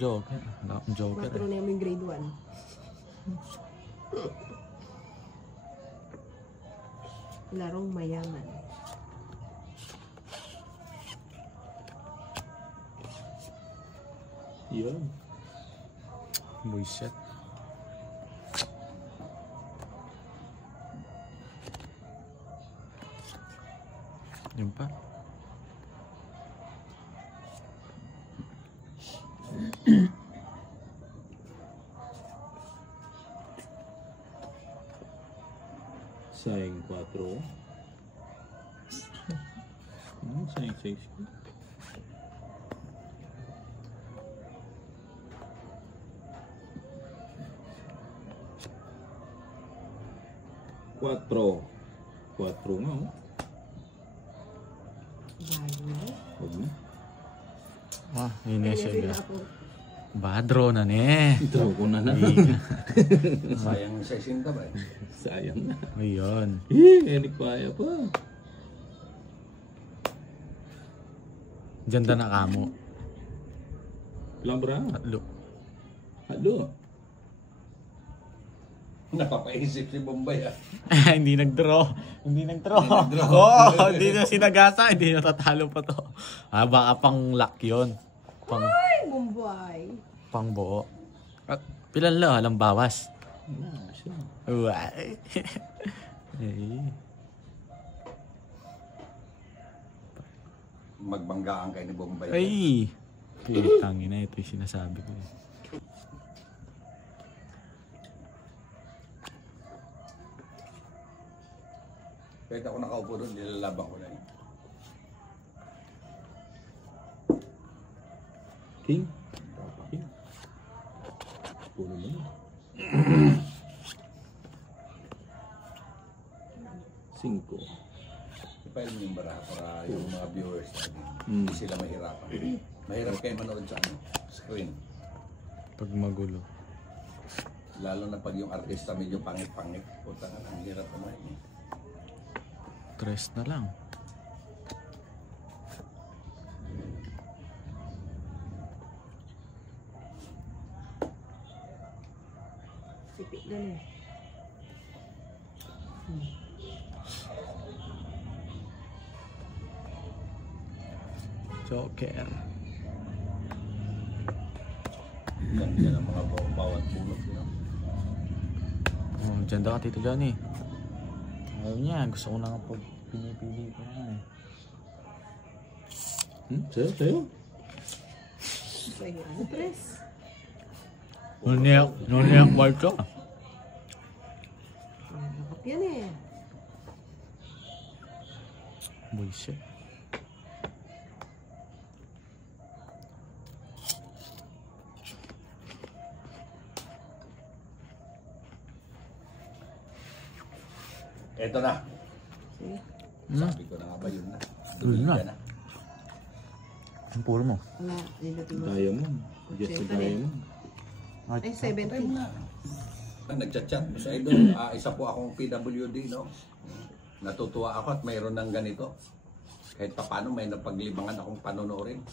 Joker. Wala akong Joker. 4 na yung grade 1. Larong mayaman. Yun. Buisit. Yun pa. Sayang 4. Sayang 6. Quatro nga, oh. Huwag na. Ah, yun na siya. Badro na ne. Draw ko na na. Sayang 60 ba eh. Sayang na. Ayun. Enik kaya pa. Diyan na kamo. Ilang bra? Hatlo. Napapaisip si Bombay ah. Hindi nag-draw. Oh, hindi na sinagasa. Hindi natatalo pa to. Ah, baka pang luck yun. Ay, Bombay. Pang buo. At pilan lang, alam bawas. Uy. Magbanggaan kayo ni Bombay. Ay. Tangin na ito yung sinasabi ko. Kahit ako nakaupo doon, nilalaban ko na yun. King? Puno mo na. 5. Ipail mo yung baraha para yung mga viewers natin, hindi sila mahirapan. Mahirap kayo manood sa screen. Pag magulo. Lalo na pag yung artista medyo pangit-pangit. Puta nga, ang hirap naman eh. 3 na lang. Sipit na eh. Joker. Yan ang mga bawat bunot. Oh, dyan daw ka, Tito Johnny. Ayaw niya. Gusto ko na nga pag pinipili ko na eh. Sa'yo? Sa'yo. Ano, Pres? Nuniyak white ka. Nakap yan eh. Bullshit. Eto na. Sige. Sabi ko na nga ba yun na. Yun na. Ang puro mo? Wala. Nilating mo. Diamond. Just a diamond. Ay, 70. Nagchat-chat sa idol. Isa po akong PWD, no? Natutuwa ako at mayroon ng ganito. Kahit pa paano may napaglibangan akong panonorin.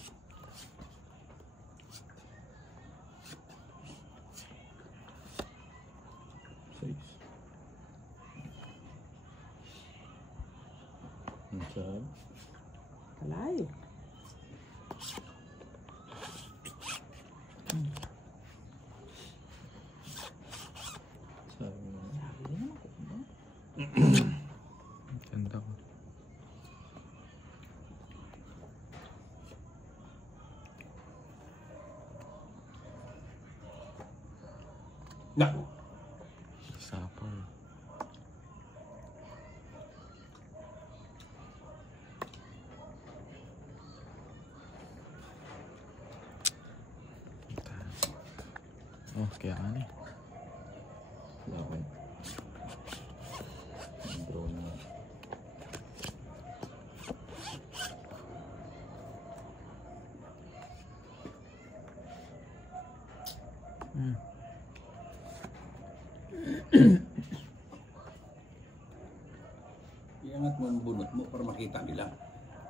Kalay. Ganda ko. Naku! Sapol. Oh, kaya ano eh. Laban. Bro na. Iangat mo ang bunot mo para makita nila.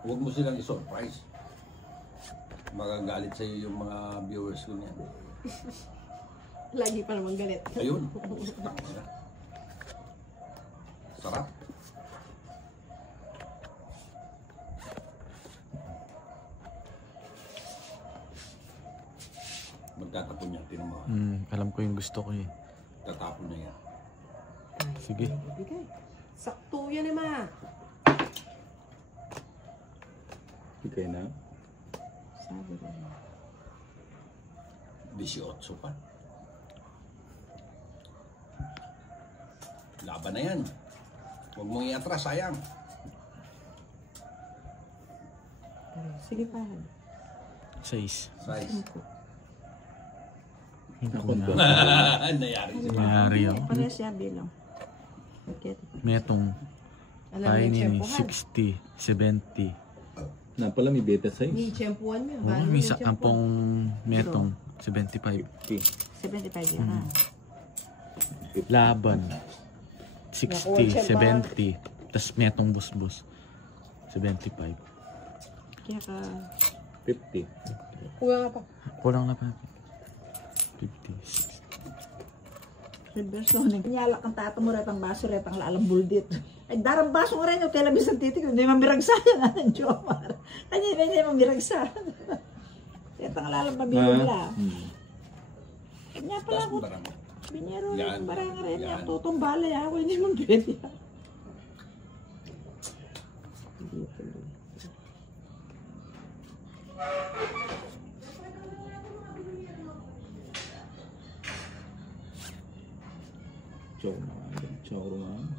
Huwag mo silang i-surprise. Magagalit sa'yo yung mga viewers ko niyan. Lagi pa naman galit. Ayun. Sarap. Magtatapon niya, tinan mo. Alam ko yung gusto ko eh. Tatapon niya yan. Sige. Bigay. Sakto yan eh, ma. Okay na. Sabi ko. 18 pa. Laban na yan. Huwag mong iatras, sayang. Sige pa. 6. Size. Ako na. Nayari si Nangyari yun. Paano siya bilang? Okay. Metong Alam mo kainin yung ni tsempuhan. 60, 70. Na pala may beta size. Ni tsempuhan niya. Oo, may isa kampong metong 75. 75 yan. Laban. 60, 70. Tapos metong busbus. 75. Kaya ka... 50. Kuha nga pa. Kulang na pa. 50. Reverso ni nyala kang tato mo retang baso retang lalang buldit. Ay darang baso nga rin yung telebisang titik hindi mamiragsa na ng Jomar. Kanya hindi mamiragsa. Retang lalang mabibigla. Kanya pala Taas ako. mo barang. Binyero Yan, ng barang rin yan. niya. Tutong balay ako hindi mo pwede. Chow naman. Chow naman.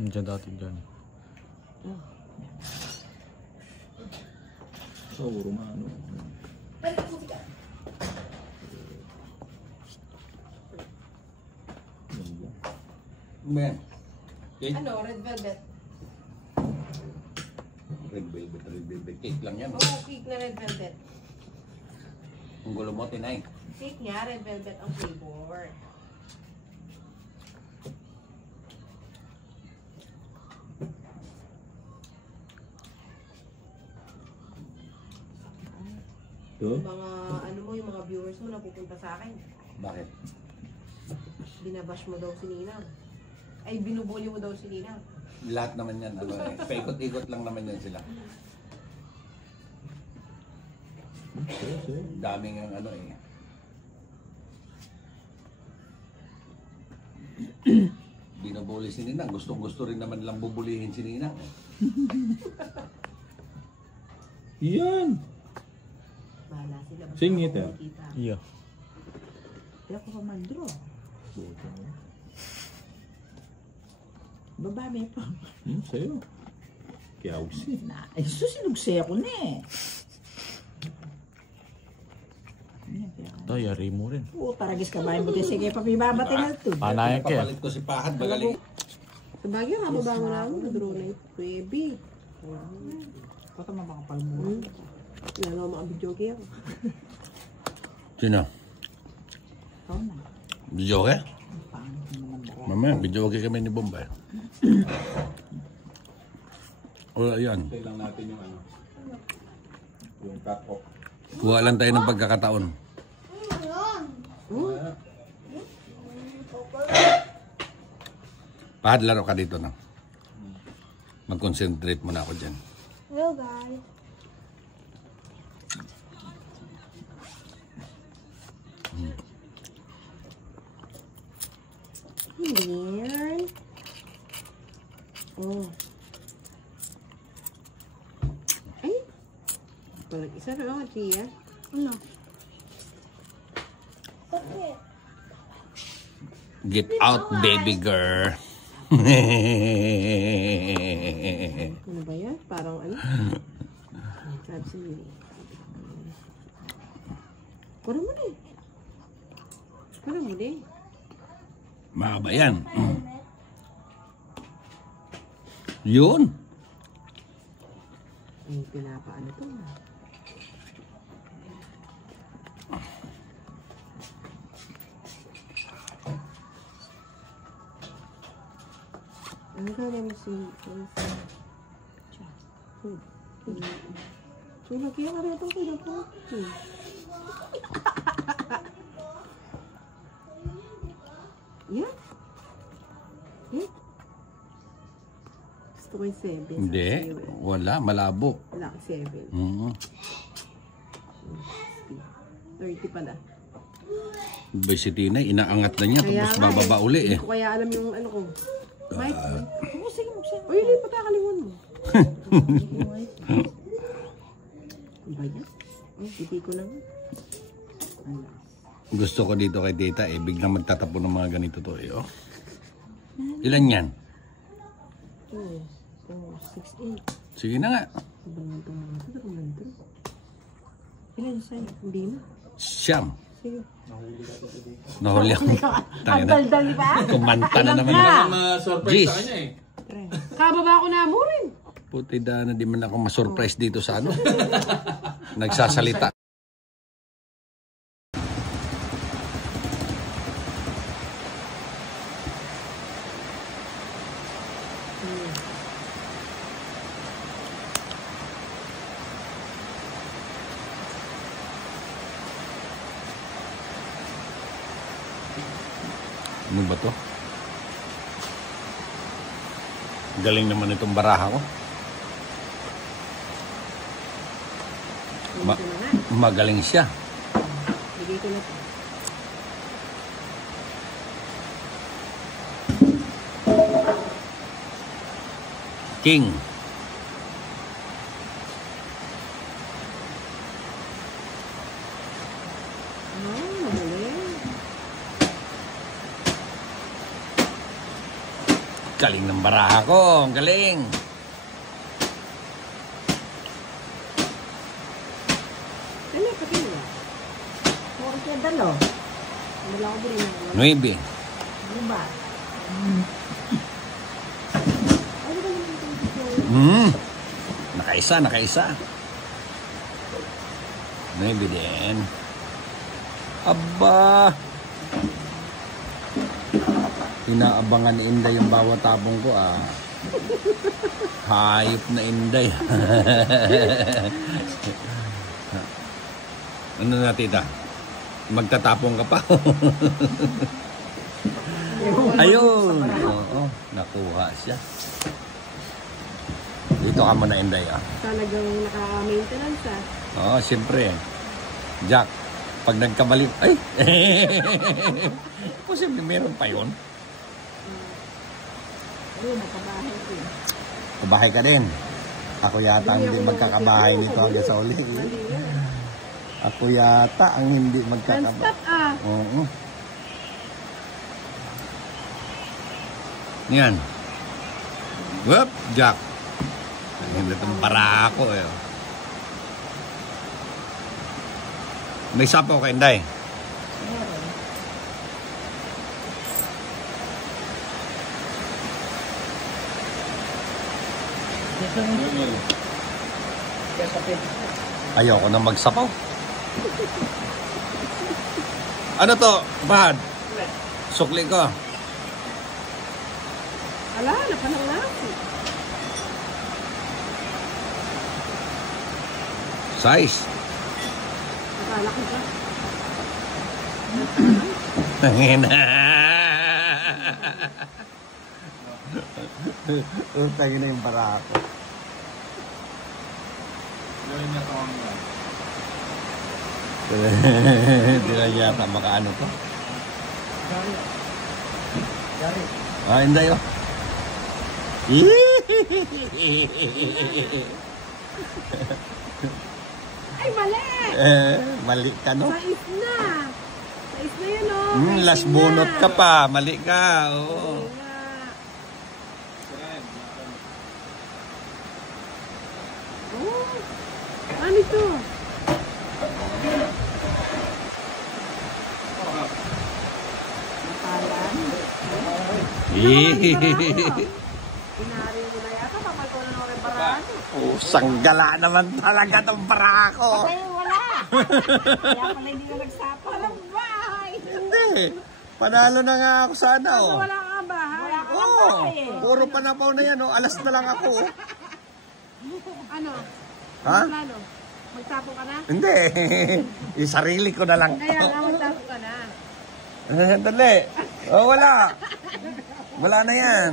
Nandiyan dati dyan. Chow naman. Men. Cake. Ano? Red velvet. Red velvet cake lang yan. Oo, cake na red velvet. Ang gulo mo, tinay. Cake niya, red velvet ang flavor. Ito? Mga, ano mo, yung mga viewers mo napupunta sa akin. Bakit? Binabash mo daw si Ninang. Ay, binubuli mo daw si Ninang. Lahat naman yan. Ano, eh. Paikot-ikot lang naman yan sila. Daming ang ano eh. Binubuli si Ninang. Gustong-gusto rin naman lang bubulihin si Ninang. Yan! Bahala sila. Basta Singit, ako ah. makikita. Iyo. Kaya ako pa mag-draw. Babae pa. Sa'yo. Kaya usi. Na, ay susinugsi ako na eh. Yan, kaya ka. Ito, yari mo rin. Taragis ka ba yung buti? Sige, papibabati na ito. Panayan ka. Papalit ko si Pahad. Magaling. Sa Baguio, hababa mo na ako. Nag-draw na yung baby. Pata mabakapal mo. Lalo mga video kaya. Sino? Ikaw na. Video ke? Pangit mo naman dara. Mamaya, video ke kami ni Bombay. O, yan. Tayo lang natin yung ano. Yung cut-off. Kuha lang tayo ng pagkakataon. Pahad, laro ka dito na. Mag-concentrate muna ako dyan. Hello guys. Yan. Oh. Ay. Palag isa na ako, Tia. Ano? Okay. Get out, baby girl. Ano ba yan? Parang ano? Sabi sa Mili. Kuha mo na eh. Kuha mo na eh. Mahaba yan. Yun. Ay, pinapaano to. Ano ka naman si... Sunog kaya ka rin itong pinapot. Yan. Eh? Gusto ko yung 7. Hindi. Wala. Malabo. Wala, 7. 30 pala. Si Tina, inaangat na niya. Tapos bababa uli eh. Hindi ko kaya alam yung ano ko. Mike? Sige mo siya. Uy, lipat na kalingon mo. Ang ba yan? Hindi ko lang. Gusto ko dito kay Tita eh. Biglang magtatapon ng mga ganito to eh. Oh. Ilan yan? 2, 4, 6, 8. Sige na nga. Ilan yung sa'yo? Hindi na. Siyam. Sige. Nahuli ako. Tayo na. Dali ba? Kumanta na naman. Ma-surprise sa kanya eh. Kababa ko na mo rin. Puti na di man ako ma-surprise dito sa ano. Nagsasalita. Ano ba to? Galing naman itong baraha ko. Magaling siya. Bigay ko na to. King. Galing ng baraha ko. Ang galing. Ano, pati mo. Mura siya dalo. Wala ko din. 9. Ano ba? Nakaisa, nakaisa. 9 din. Aba. Inaabangan ni Inday yung bawat tapong ko ah. Hayop na Inday. Ano na tita? Magtatapong ka pa? Ayun. Oo, nakuha siya. Dito ka muna Inday ah. Talagang naka-maintenance ah. Oo, siyempre. Jack, pag nagkamali, ay! Posible meron pa yun. Ayun, nakabahay ko. Kabahay ka din. Ako yata ang hindi magkakabahay nito hanggang sa uli. Ako yata ang hindi magkakabahay. Non-stop ah. Oo. Yan. Whoop, Jack. Ang hindi itong para ako eh. May sapaw ka, Inday. Ayoko na magsapaw. Ano to, Bad? Sukli ko. Ala, napanang na ako. Size. Akala ko ba? Tayo na yung para ako. Gawin niya tawang yan. Hindi na yata makaano to. Ah, hindi yun. Ay, mali! Mali ka, no? Sais na! Sais na yun, oh! Last bunot ka pa. Mali ka, oo. Oh, ano ito? Inari mo na yata, papal ko na ng rebarano. Sanggala naman talaga itong barako. Ay, wala. Kaya pala hindi ka nagsapa. Walang bahay. Hindi. Panalo na nga ako sana, oh. Wala ka bahay. Wala ka Oo. bahay eh. Puro panapaw na yan, oh. Alas na lang ako, oh. Ano? Ha? Plano? Magtapo ka na? Hindi. Yung sarili ko na lang. Kaya nga, magtapo ka na. Dali. Oh, wala. Wala na yan.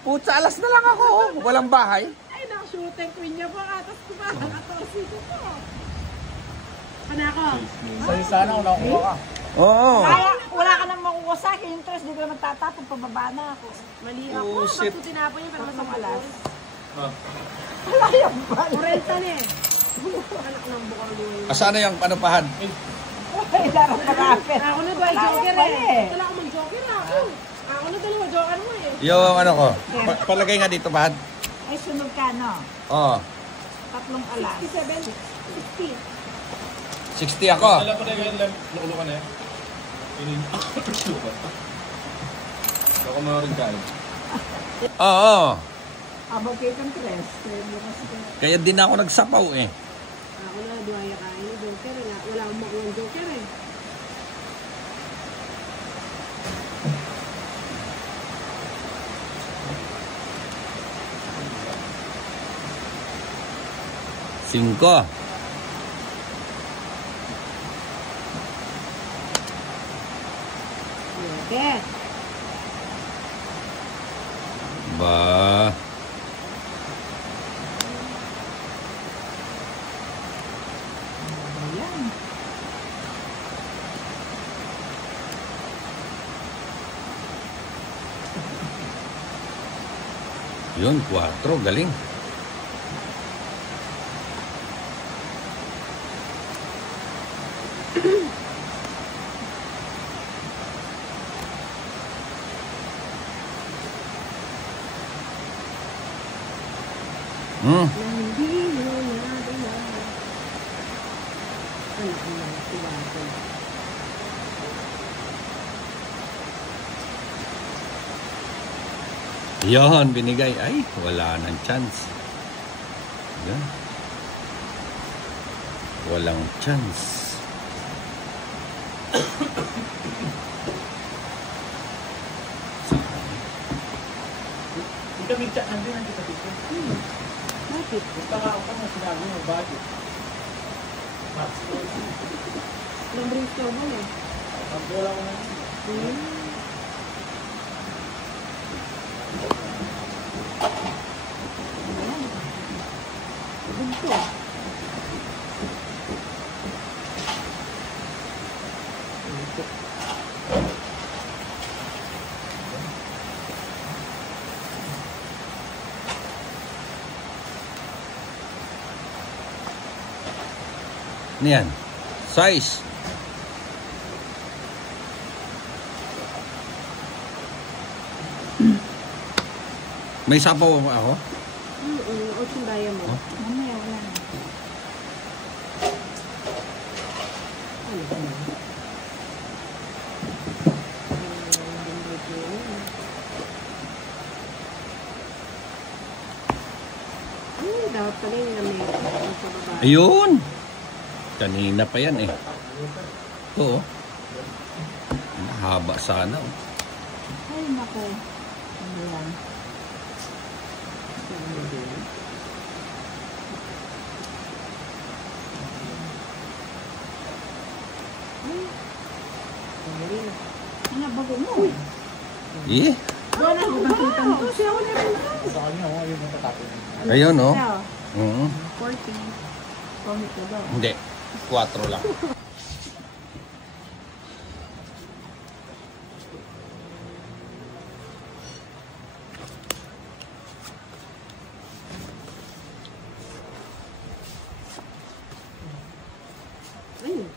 Putsa, alas na lang ako. Walang bahay. Ay, naka-shooter queen niya pa. Tapos kumakas ko po. Panako. Sa'yo sana kung nakukuha ka. Oo. Kaya, wala ka nang makukuha sa akin. Yung tres, di ko naman tatapon. Pababa na ako. Mali ako. Oh, shit. Bakit tinapon niya? Pero masang alas. Wala yung bala. Kurenta niya eh. Anak ng bukang luwa. Asana yung panupahan? Ay, larang marami. Ako na ba? Joker Wala eh. eh. Wala akong mag-joker ako. Ako na dalawa. Joker mo eh. Yung ano ko. Palagay nga dito, Pahan. Ay, sunod ka, no? Oo. Tatlong alas. 67. 60. 60 ako. Alam ko na yun, lukulo ka na yan. Ako mo rin kain. Oo. Abang kayo ng tres. Kaya din ako nagsapaw eh. Ako na duwaya kain ng joker eh. Wala akong makuha ng joker eh. Singko. Joker. Ba. Ayan. Yun, 4. Galing. Hmm. Hindi mo nadala. Anak mo lang sila ako. Yun, binigay. Ay, wala nang chance. Yan. Walang chance. Hindi kami chat, nandun ang kita dito. Bakit? Punta ka ako na sinabi mo, bakit? Walang brainstorm eh. Ang bola ko na. Bunto. Ano yan? Size. May sapaw ako? Ocean Diamond. Mamaya, wala na. Ano ba na? Dapat pala yung lamig sa baba. Ayun! Kanina pa yan eh. Oo. Mahaba sana. Oh. Ay, nako. Ano yan? Ano, bago mo? Eh? Wala na, bakita mo. Siya ako na rin. Sa kanya, ako yung matatapin. Ayun oh. Siya, Oo. 40. Comic ko daw. Hindi. 4 lang. Ayun.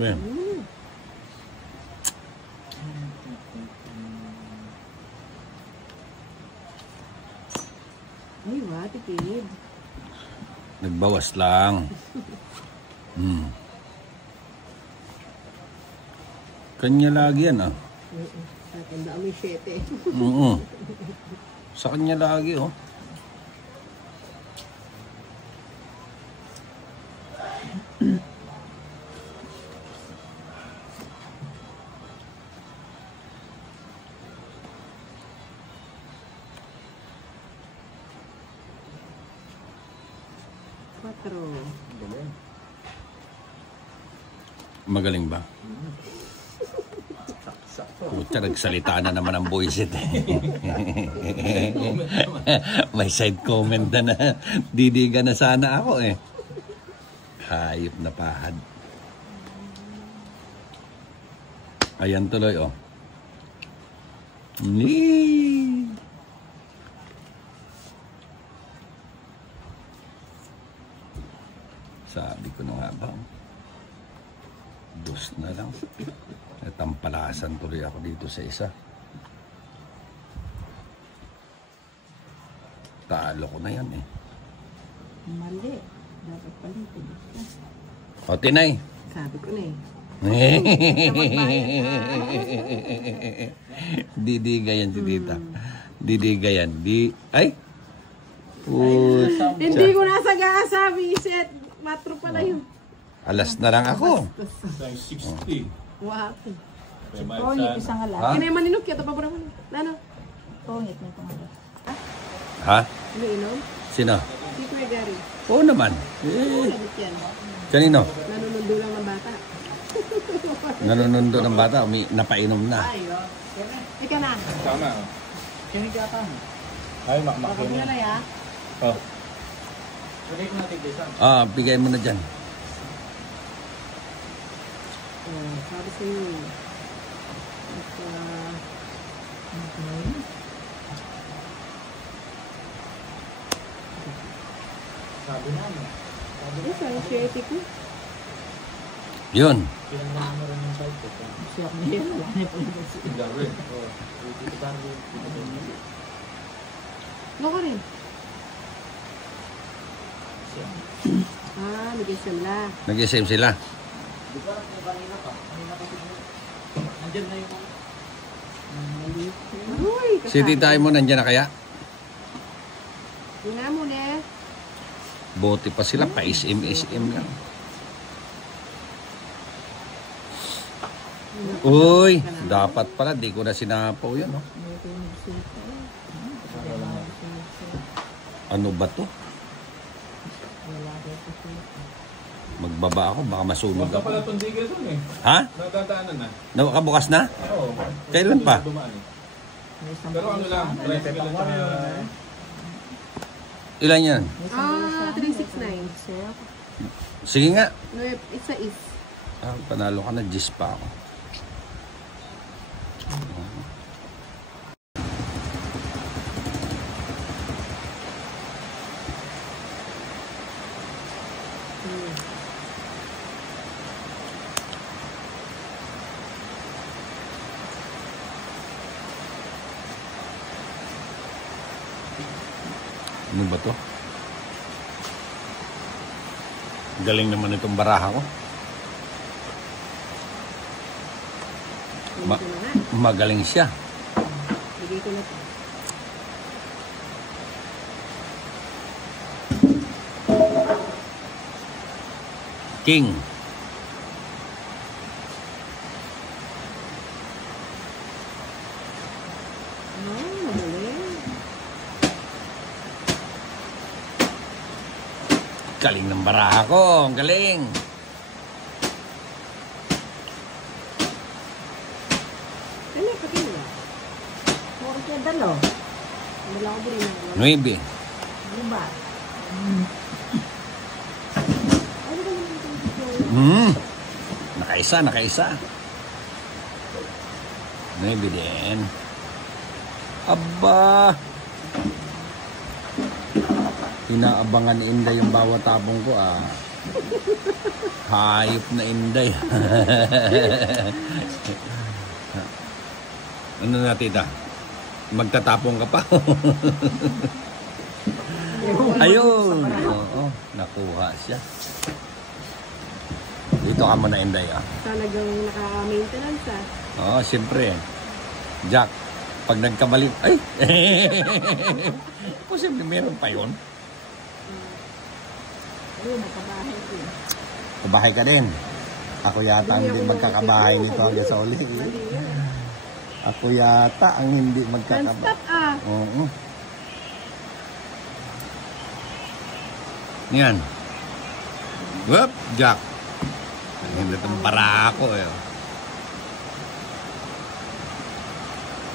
Ben. Ay, tipid. Nagbawas lang. Kanya lagi yan ah. Tatanda mo yung 7. Oo. Sa kanya lagi oh. Magaling ba? Pucha, nagsalita na naman ang buwisit. May side comment na didiga na sana ako eh. Hayop na pahad. Ayan tuloy oh. Ni. Sabi ko na nga ba? Dos na lang. Natampalasan tuloy ako dito sa isa. Talo ko na yan eh. Mali. Dapat palitin. O, Tinay. Sabi ko na eh. Didiga yan si tita. Didiga yan. Ay! Hindi ko nasa visit. Matro pala yun. Alas na lang ako. Size 60. Wow. Pongit isang alas. Ha? Kaya naman ninok kaya tapos naman. Ano? Pongit na itong alas. Ha? Umiinom? Sino? Si Kuya Gary. Oo naman. Sagot yan. Kanino? Nanunundo lang ng bata. Nanonondo ng bata. Napainom na. Ika na. Tama. Kinig ka pa. Ay, makmak Pagod yun. na ya. Oh. Pwede ko natin desan. Bigay mo na dyan. Sabi sa inyo. Sabi na ano. Yes, ang shirty ko. Yun. Pinangahan mo rin yung side ko. Siya ko niya. Wala niya po yung basi. Gawin. Dito ba rin? Ano ka rin? Nag-isam la. Nag-SM sila. Di ba kanina pa? Kanina pa siguro. Nandyan na yung... Uy, Si tita mo nandyan na kaya? Una muna. Bote pa sila. Pa-SM lang. Uy, dapat pala. Di ko na sinapaw yun. No? Ano ba to? Magbaba ako, baka masunog Huwag ka ako. pala tundigil dun eh. Ha? Nadadaanan na. Nakabukas na? Oo. Kailan pa? Dumaan eh. May isang Pero ano lang, tricycle at saka... Ilan yan? 369. Sige nga. No, it's a is. Panalo ka na, Gis pa ako. Ano ba to? Galing naman itong baraha ko. Bigay ko na nga. Magaling siya. Bigay ko na to. King. Magaling. Galing ng baraha ko. Ang galing. Ano, pakin na. Puro siya dalo. Wala ko din. 9. Ano ba? Nakaisa. 9 din. Aba. Inaabangan ni Inday yung bawat tapong ko ah. Hayop na Inday. Ano na tita? Magtatapong ka pa? Ayun. Oo, nakuha siya. Dito ka muna Inday ah. Talagang naka-maintenance ah. Oo, siyempre. Jack, pag nagkamali, ay! Posible meron pa yun. Ayun, nakabahay ko. Kabahay ka din. Ako yata ang hindi magkakabahay nito hanggang sa uli. Ako yata ang hindi magkakabahay. Non-stop ah. Oo. Yan. Whoop, Jack. Hindi itong barako eh.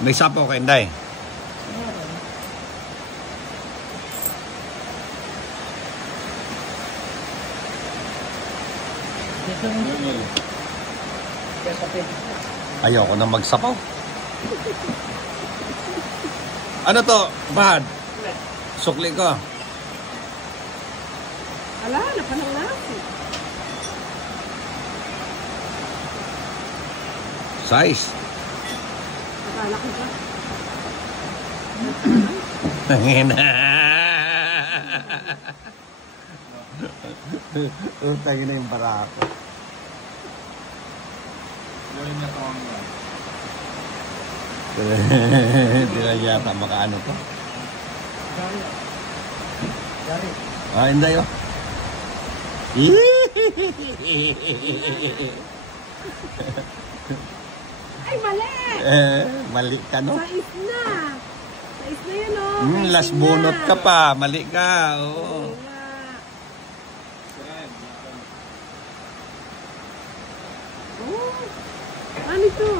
May sapo ka, Inday. Ayoko na magsapaw. Ano to, Bad? Sukli ko. Ala, napanang na. Size. Akala ko ba? Tangina. Tangina yung barako. Gawin niya tawang yan. Hindi na yata makaano to. Ah, hindi yun. Ay, mali! Mali ka, no? Sais na! Sais na yun, oh! Last bunot ka pa. Mali ka. Oo. Oh, ano ito?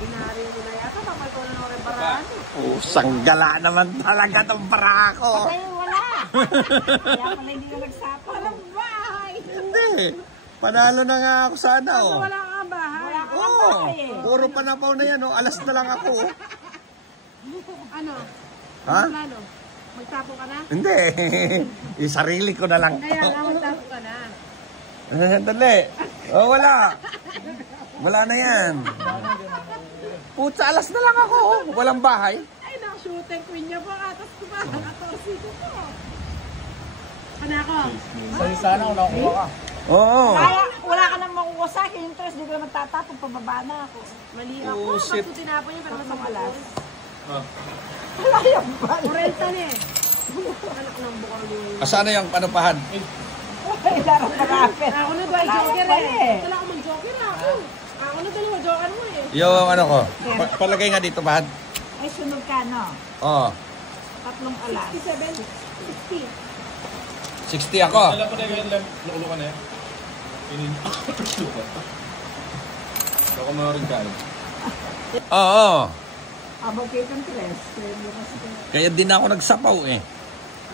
Inari mo na yata, papay ko na ng rebarano. Pusang gala naman talaga tong barako. Ay, wala. Kaya pala hindi ka nagsapa. Walang bahay. Hindi. Panalo na nga ako sana, oh. Wala ka bahay. Wala ka ng Oo. bahay eh. Puro panapaw na yan, oh. Alas na lang ako, oh. Ano? Ha? Plano? Magtapo ka na? Hindi. Yung sarili ko na lang. Kaya nga, magtapo ka na. Dali. Oh, wala. Wala na yan. Putsa, alas na lang ako, oh. Walang bahay. Ay, naka-shooter queen niya pa. Atas ko ba? Naka-torsi ko po. Panako. Sa'yo sana kung nakuha ka. Oo. Kaya wala ka nang makuha sa akin. Yung tres, di ko naman tatapon. Pababa na ako. Mali ako. Oh, shit. Ba't tinapon niya? Pero masang alas. Wala yung bala. Kurenta na eh. Anak ng bukang niya. Asana yung panupahan? Ay, larang marami. Ako na dahil Wala joker pala eh. eh. Wala akong mag-joker ako. Ako na dalawa joker mo eh. Yung ano ko. Palagay nga dito, Bahad. Ay, sunog ka, no? Oo. Tatlong alas. 67, 60. 60 ako. Alam ko na yun, lukulukan na yan. Baka mo rin kain. Oo. Abang kayo ng tres. Kaya din ako nagsapaw eh.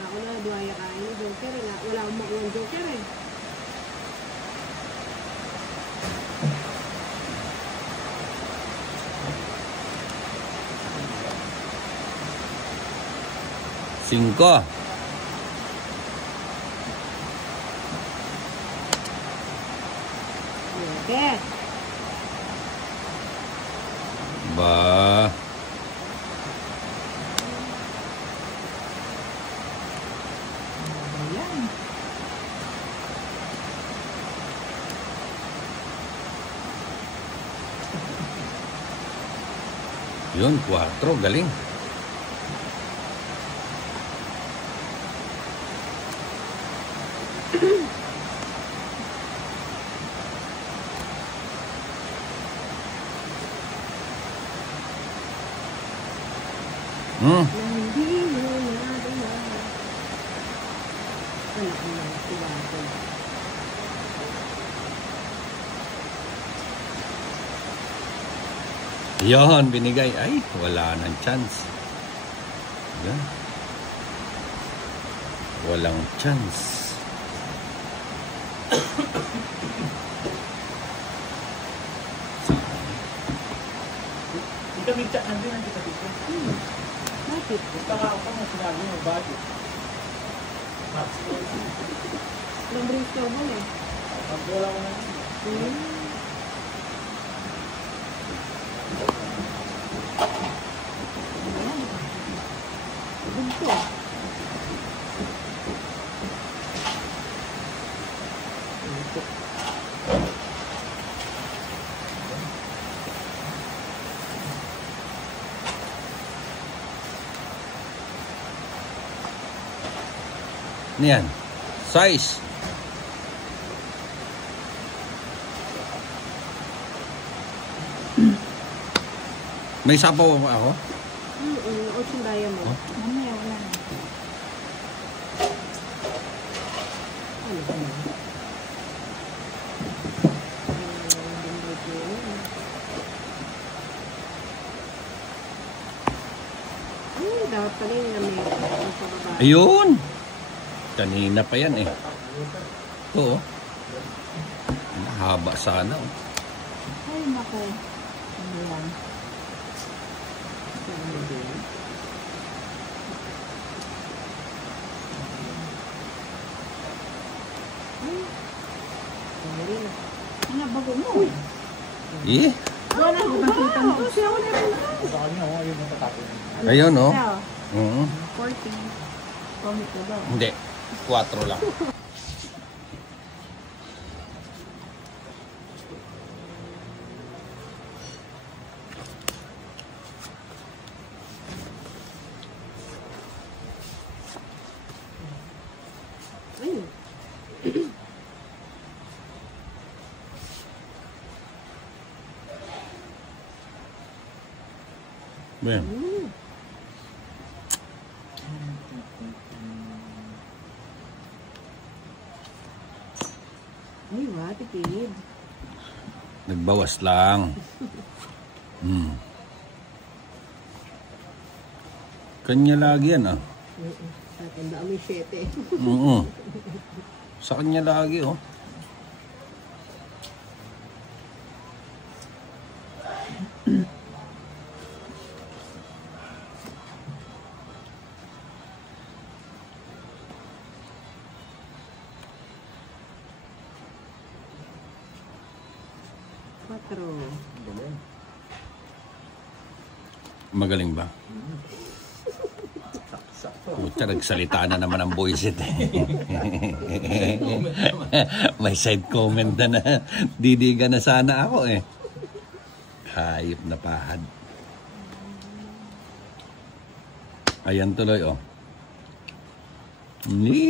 Ako na duwaya kain ng joker eh. Wala akong makuha ng joker eh. Singko. Joker. Ba. Ayan. Yun, 4. Galing. Hindi mo nadala. Anak mo lang sila ako. Yun, binigay. Ay, wala nang chance. Yan. Walang chance. Hindi kami chat, nandun kita dito. Bakit? Basta nga ako na sinabi mo, bakit? Walang brace ka ba eh? Magbola ko na yun. Bunto. Ano yan? Size. May sapaw ako? Ocean Diamond. Mamaya, wala na. Ano ba yun? Ay, dapat pala yung lamig. Yung pababa. Ayun! Kanina pa yan eh. Oo. Mahaba sana. Oh. Ay, nako. Ano yan? Ano, bago mo? Eh? Wala na, bakita mo. Siya ko na rin. Ayun oh. Siya, Oo. 40. Pangit ka daw. Hindi. 4 lang. Ayun. Ben. Ay, tipid. Nagbawas lang. Kanya lagi yan ah. Tatanda mo yung 7. Oo. Sa kanya lagi oh. Magaling ba? Pucha, nagsalita na naman ang voice it. May side comment na didiga na sana ako eh. Hayop na pahad. Ayan tuloy oh. Ni.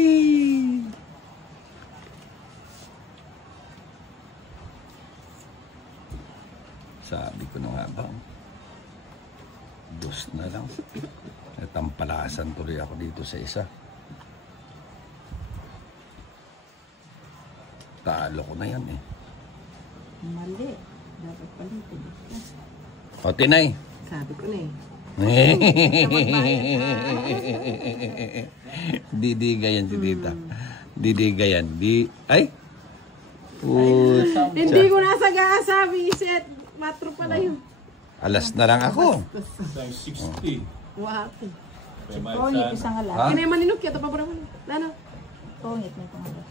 Sabi ko na nga ba? Dos na lang. Natampalasan tuloy ako dito sa isa. Talo ko na yan eh. Mali. Dapat palitin. O, Tinay. Sabi ko na eh. Didiga yan si Tita. Didiga yan. Ay! Hindi ko nasa visit. Matro pala yun. Alas na lang ako. Times 60. Wapo. Pongit, isang alas. Ha? Kaya naman ninok kaya tapos mo. Ano? Pongit, may pangalas.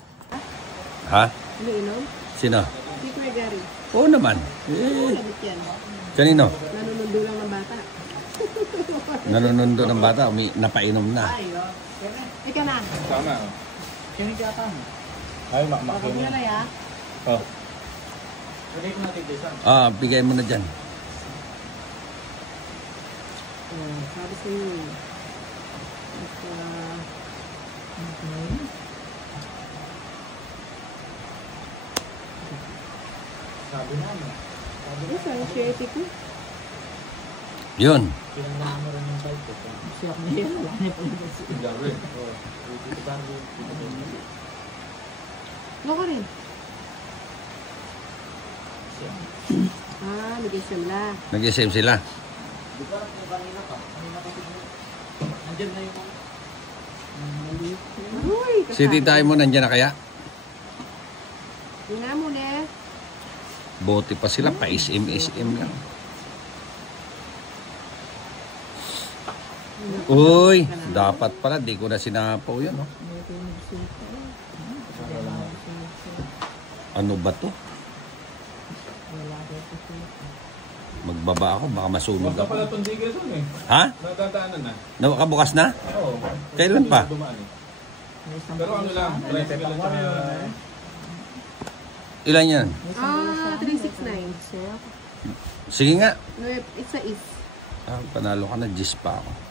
Ha? Iniinom? Sino? Si Kuya Gary. Oo naman. Lamit yan. Kanino? Nanunundo lang ng bata. Nanonondo ng bata. Napainom na. Ika na. Tama. Kinig ka tama. Ay, makmak Huwag mo yun. na ya. Oh. Pwede ko natin desan. Bigay mo na dyan. Sabi sa inyo. Sabi namin. Yes, ang shirty ko. Yun. Pinangahan mo rin yung site ko. Siya ko na yun. Wala na palitin. Gabi. Oh. Dito ba rin? Ano ka rin? Nag-SM la. Nag-SM sila. Di ba yung kanina ka? Kanina ka tignan. Nandiyan na yung Uy, Si Tita mo nandiyan na kaya? Yun nga muna eh. Bote pa sila. Pa-SM lang. Uy! Dapat pala. Di ko na sinapaw yun. Oh. Ano ba to? Magbaba ako, baka masunog Basta ako. pala itong digil doon eh. Ha? Nadadaanan na. Nakabukas na? Oo. Kailan pa? Dumaan eh. Pero ano lang, tricycle at saka... Ilan yan? 369. Sige nga. No, it's a is. Panalo ka na, 10 pa ako.